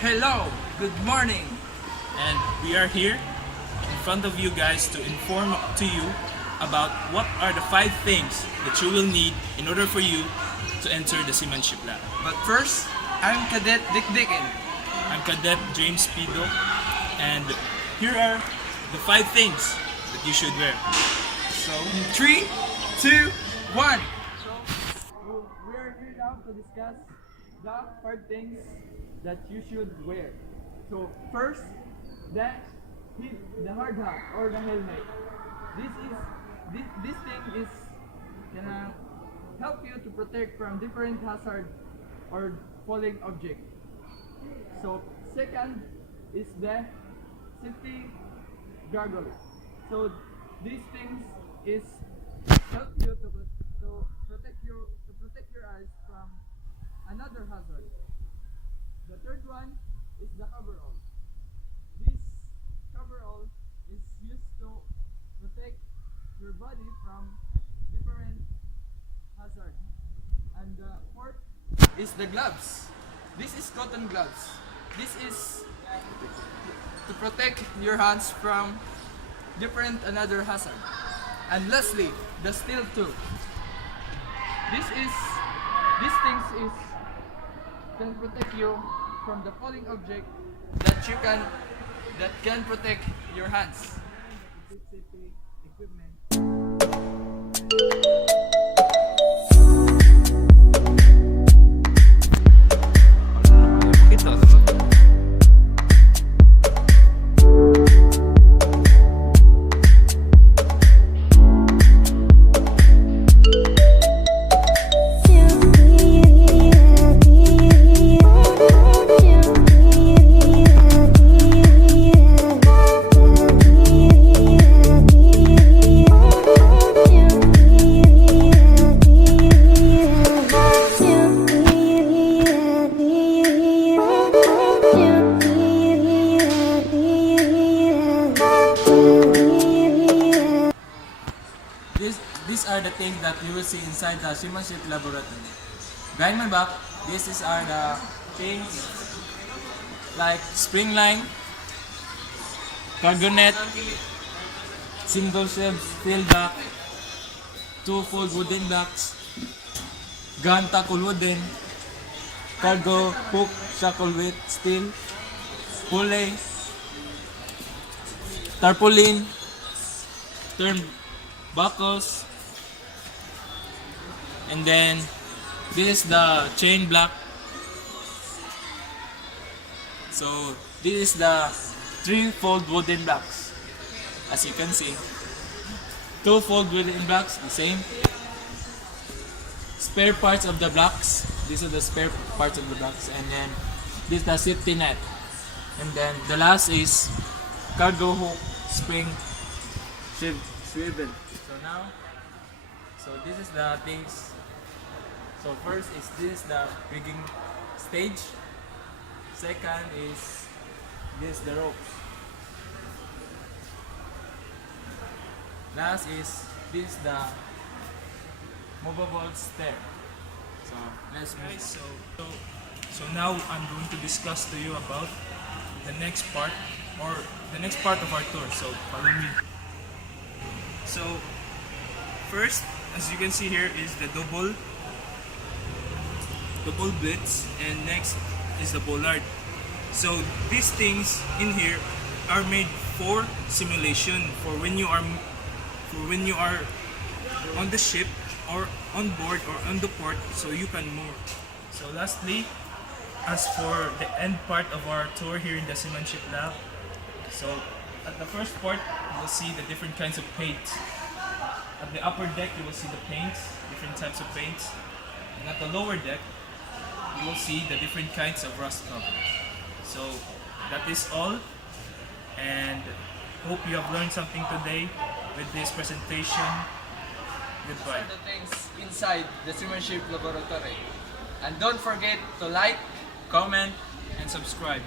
Hello, good morning. And we are here in front of you guys to inform to you about what are the 5 things that you will need in order for you to enter the Seamanship lab. But first, I'm Cadet Dick Dickin. I'm Cadet James Pido, and here are the 5 things that you should wear. So, 3, 2, 1. So, we are here now to discuss the 5 things that you should wear. So, first, the hard hat or the helmet. This thing is gonna help you to protect from different hazard or falling object. So, second is the safety goggles. So, these things is help you to protect your eyes from another hazard. The third one is the coverall. This coverall is used to protect your body from different hazards. And the fourth is the gloves. This is cotton gloves. This is to protect your hands from different another hazard. And lastly, the steel too. These things can protect you from the falling object that can protect your hands. Safety equipment. These are the things that you will see inside the Seamanship laboratory. Behind my back, are the things like spring line, cargo net, single shelf steel block, 2 full wooden blocks, gun tackle wooden, cargo hook shackle with steel, pulley, tarpaulin, turn buckles, and then this is the chain block. So this is the 3-fold wooden blocks. As you can see, 2-fold wooden blocks, the same. Spare parts of the blocks. These are the spare parts of the blocks, and then this is the safety net. And then the last is cargo hook, spring, swivel. So this is the things. So first is this the rigging stage. Second is this the ropes. Last is this the movable stair. So let's move. So now I'm going to discuss to you about the next part of our tour. So follow me. So first, as you can see here, is the double blitz, and next is the bollard. So these things in here are made for simulation, for when you are on the ship or on board or on the port, so you can move. So lastly, as for the end part of our tour here in the Seamanship lab, so at the first part you will see the different kinds of paints. At the upper deck you will see the paints, different types of paints, and at the lower deck you will see the different kinds of rust cover. So that is all, and hope you have learned something today with this presentation. Goodbye. The things inside the Seamanship laboratory. And don't forget to like, Comment and subscribe.